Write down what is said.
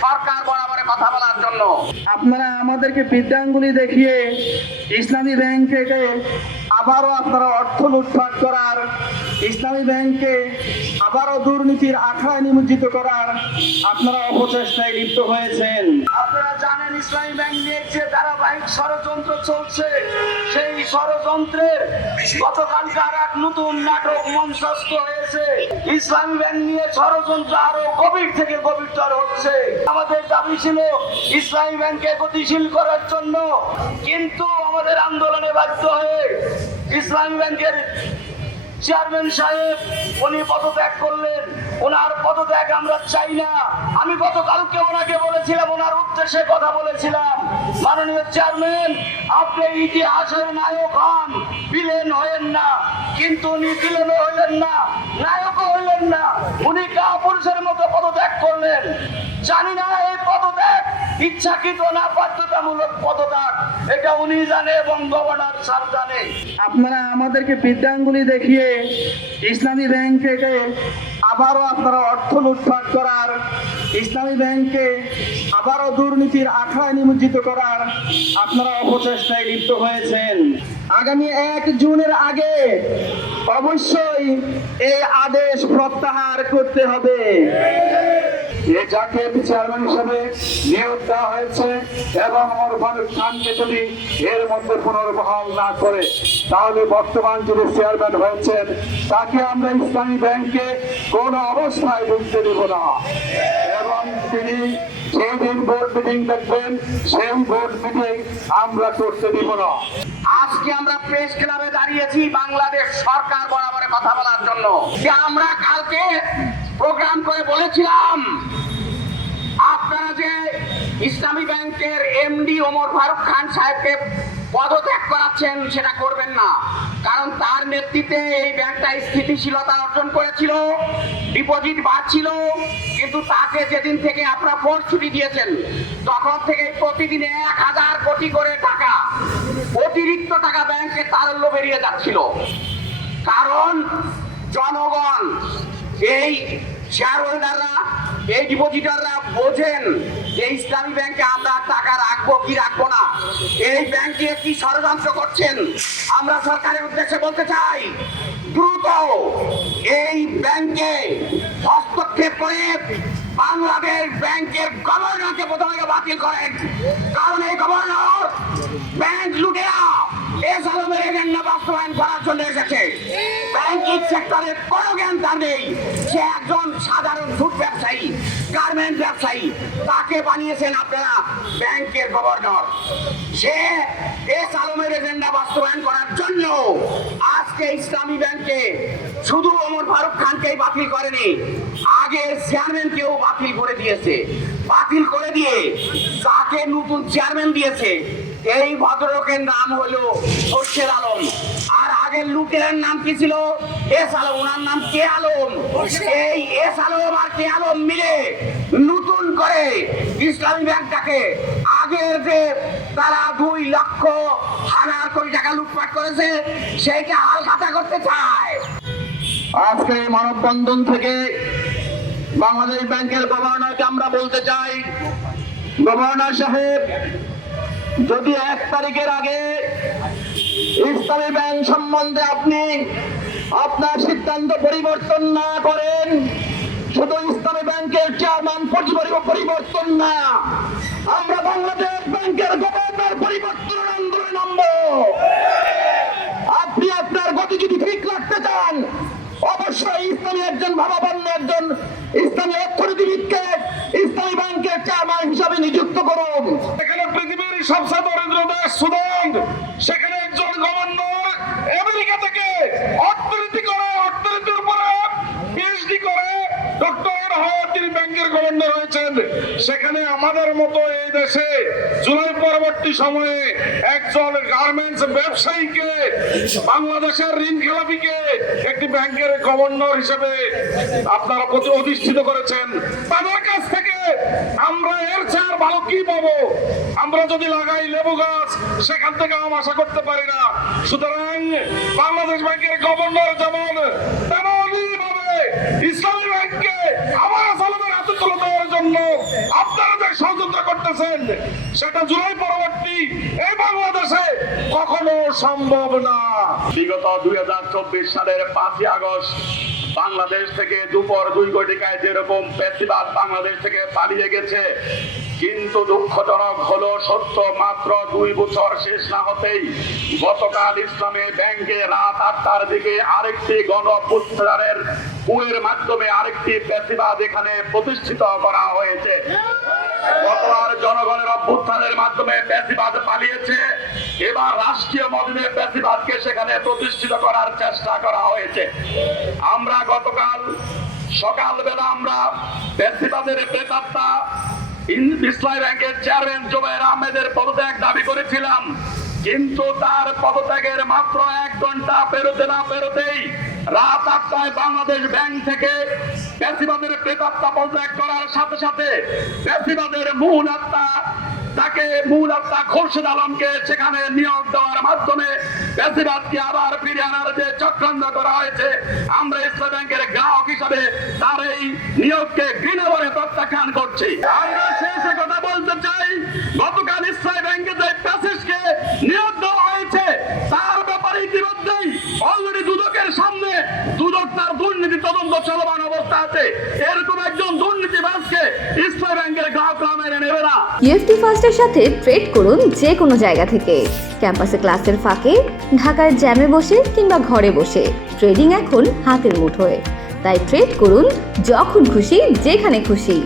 সরকার বরাবর কথা বলার জন্য। আপনারা আমাদেরকে বিদ্যাঙ্গুলি দেখিয়ে ইসলামী ব্যাংকে আবারও আপনারা অর্থ লুটপাট করার, ইসলামী ব্যাংকে আবারও দুর্নীতির আখড়ায় নিমজ্জিত করার আপনারা অপচেষ্টায় লিপ্ত হয়েছেন। আপনারা জানেন ইসলামী ব্যাংক নিয়ে যে ধারাবাহিক ষড়যন্ত্র চলছে, সেই ষড়যন্ত্রের গতকালকার এক নতুন নাটক মঞ্চস্থ হয়েছে। ইসলামী ব্যাংক নিয়ে ষড়যন্ত্র আরো গভীর থেকে গভীরতর হচ্ছে। আমাদের দাবি ছিল ইসলামী ব্যাংককে গতিশীল করার জন্য, কিন্তু আমাদের আন্দোলনে বাধ্য হয়ে ইসলামী ব্যাংকের চেয়ারম্যান সাহেব উনি পদত্যাগ করলেন। ওনার পদত্যাগ আমরা চাই না। আমি গতকালকে ওনাকে বলেছিলাম, ওনার উদ্দেশ্যে কথা বলেছিলাম, মাননীয় চেয়ারম্যান আপনি ইতিহাসের নায়ক হন, ভিলেন হইলেন না। কিন্তু উনি ভিলেনও হইলেন না, নায়কও হইলেন না, উনি কাপুরুষের মতো পদত্যাগ করলেন। জানি না এই পদত্যাগ ইচ্ছাকৃত না বাধ্যতামূলক পদত্যাগ, এটা উনি জানে এবং গভর্নর স্যার জানে। আপনারা আমাদেরকে বিদ্যাঙ্গুলি দেখিয়ে ইসলামী ব্যাংকে আবারও আপনারা অর্থ লুটপাট করার, ইসলামী ব্যাংকে আবারও দুর্নীতির আখড়ায় নিমজ্জিত করার আপনারা অপচেষ্টায় লিপ্ত হয়েছেন। আগামী 1 জুনের আগে অবশ্যই এই আদেশ প্রত্যাহার করতে হবে। যাকে চেয়ারম্যান হিসেবে নিয়োগ দেওয়া হয়েছে এবং ওমর ফারুক খানকে যদি এর মধ্যে পুনর্বহাল না করে, তাহলে বর্তমান যিনি চেয়ারম্যান হয়েছেন তাকে আমরা ইসলামী ব্যাংকে কোনো অবস্থায় ঢুকতে দেব না। এবং তিনি যেদিন বোর্ড মিটিং দেখবেন সেই বোর্ড মিটিং আমরা করতে দিব না। আজকে আমরা প্রেস ক্লাবে দাঁড়িয়েছি বাংলাদেশ সরকার বরাবর কথা বলার জন্য। যে আমরা কালকে প্রোগ্রাম করে বলেছিলাম আপনারা যে ইসলামী ব্যাংকের এমডি ওমর ফারুক খান সাহেবকে পদত্যাগ করাচ্ছেন সেটা করবেন না, কারণ তার নেতৃত্বে এই ব্যাংকটা স্থিতিশীলতা অর্জন করেছিল, ডিপোজিট বাড়ছিল। কিন্তু তাকে যেদিন থেকে আপনারা ভোট ছুটি দিয়েছেন তখন থেকে প্রতিদিন 1000 কোটি করে টাকা অতিরিক্ত টাকা ব্যাংকে তারল্য বেরিয়ে যাচ্ছিল। কারণ জনগণ, এই শেয়ার হোল্ডাররা, এই ডিপোজিটাররা বোঝেন যে ইসলামী ব্যাংকে আমরা টাকা রাখবো কি রাখবো না, এই ব্যাংকে কি ষড়যন্ত্র করছেন। আমরা সরকারের উদ্দেশ্যে বলতে চাই, দ্রুত এই ব্যাংকে হস্তক্ষেপ করে বাংলাদেশ ব্যাংকের গভর্নরকে প্রথমে বাতিল করেন। কারণ এই গভর্নর ব্যাংক লুটেরা এস আলমের এজেন্ডা বাস্তবায়ন করার জন্য এসেছে। ব্যাংকিং সেক্টরে কোনো জ্ঞান তার নেই। সে একজন সাধারণ ফুড ব্যবসায়ী, গার্মেন্ট ব্যবসায়ী, তাকে বানিয়েছেন আপনারা ব্যাংকের গভর্নর। সে এস আলমের এজেন্ডা বাস্তবায়ন করার জন্য আজকে ইসলামী ব্যাংকে শুধু ওমর ফারুক খানকেই বাতিল করেনি, আগের চেয়ারম্যানকেও বাতিল করে দিয়েছে। বাতিল করে দিয়ে তাকে নতুন চেয়ারম্যান দিয়েছে। এই ভদ্রলোকের নাম হলো খোরশেদ আলম, আর আগের লুটের নাম কি ছিল? এস আলম। ওনার নাম কে আলম। এই এস আলম আর কে আলম মিলে নতুন করে ইসলামী ব্যাংকটাকে আগের যে তারা 2,00,000 কোটি টাকা লুটপাট করেছে সেইটা হালখাতা করতে চায়। আজকে এই মানববন্ধন থেকে বাংলাদেশ ব্যাংকের গভর্নরকে আমরা বলতে চাই, গভর্নর সাহেব, যদি 1 তারিখের আগে ইসলামী ব্যাংক সম্বন্ধে আপনি আপনার সিদ্ধান্ত পরিবর্তন না করেন, শুধু ইসলামী ব্যাংকের চেয়ারম্যান পরিবর্তন না, আমরা বাংলাদেশ ব্যাংকের গভর্নর পরিবর্তন আন্দোলনে নামব। আপনি আপনার গতি যদি ঠিক রাখতে চান, অবশ্যই ইসলামী একজন ভাবাপন্ন একজন ইসলামী অর্থনীতিবিদকে ইসলামী ব্যাংকের চেয়ারম্যান হিসাবে নিযুক্ত করুন। এখানে পৃথিবীর সবচেয়ে দরিদ্র দেশ সুদান, সেখানে একজন গভর্নর আমেরিকা থেকে অর্থনীতি করে, অর্থনীতির উপরে পিএইচডি করে ডক্টরেট হয়ে তিনি ব্যাংকের গভর্নর হয়েছেন। সেখানে আমাদের মতো এই দেশে জুলাই পরবর্তী সময়ে একজন গার্মেন্টস ব্যবসায়ীকে, বাংলাদেশের ঋণ খেলাপিকে একটি ব্যাংকের গভর্নর হিসেবে আপনারা অধিষ্ঠিত করেছেন। তাদের কাছ থেকে আমরা এর চেয়ে আর ভালো কি পাবো? আমরা যদি লাগাই লেবু গাছ, সেখান থেকে আম আশা করতে পারি না। সুতরাং বাংলাদেশ ব্যাংকের গভর্নর যেমন তেমনই ভাবে ইসলামী ব্যাংককে আবার আসামের হাতে তুলে দেওয়ার জন্য আপনারা ষড়যন্ত্র করতেছেন, সেটা জুলাই পরবর্তী এই বাংলাদেশে কখনো সম্ভব না। বিগত 2024 সালের 5ই আগস্ট বাংলাদেশ থেকে দুপুর 2 ঘটিকায় যেরকম পেশিবাদ বাংলাদেশ থেকে পালিয়ে গেছে, কিন্তু দুঃখজনক হলো সত্য, মাত্র 2 বছর শেষ না হতেই গতকাল ইসলামী ব্যাংকে রাত 8টার দিকে আরেকটি গণঅভ্যুত্থানের কুয়ের মাধ্যমে আরেকটি পেশিবাদ এখানে প্রতিষ্ঠিত করা হয়েছে। গতবার জনগণের অভ্যুত্থানের মাধ্যমে পেশিবাদ পালিয়েছে, এবার রাষ্ট্রীয় মদদে পেশিবাদকে সেখানে প্রতিষ্ঠিত করার চেষ্টা করা হয়েছে। আমরা গতকাল সকালবেলা আমরা পেশিবাদের প্রেতাত্মা ইসলামী ব্যাংকের চেয়ারম্যান জুবায়ের আহমেদের পদত্যাগ দাবি করেছিলাম, কিন্তু তার পদত্যাগের মাত্র 1 ঘন্টা পেরোতে না পেরোতেই রাত 8টায় বাংলাদেশ ব্যাংক থেকে পেশিবাদের প্রেতাত্মা পদত্যাগ করার সাথে সাথে পেশিবাদের মূল আত্মা খোরশেদ আলমকে সেখানে নিয়োগ দেওয়ার মাধ্যমে পেশিবাদকে আবার ফিরিয়ে আনার যে চক্রান্ত করা হয়েছে, আমরা ইসলামী ব্যাংকের গ্রাহক হিসাবে তার এই নিয়োগকে ঘৃণাভরে প্রত্যাখ্যান করছি। আমরা শেষে কথা বলতে চাই, গতকাল ইসলামী ব্যাংকে যে প্যাসেজকে নিয়োগ দেওয়া হয়েছে তার ব্যাপারে ইতিমধ্যেই অলরেডি দুদকের সামনে দুদক তার দুর্নীতি তদন্ত চলমান অবস্থা আছে। এরকম একজন দুর্নীতিবাজকে ইসলামী ব্যাংকের গ্রাহকরা মেনে নেবে না। ইএফটি ফার্স্টের সাথে ট্রেড করুন যে কোনো জায়গা থেকে। ক্যাম্পাসে ক্লাসের ফাঁকে, ঢাকার জ্যামে বসে কিংবা ঘরে বসে ট্রেডিং এখন হাতের মুঠোয়। তাই ট্রেড করুন যখন খুশি, যেখানে খুশি।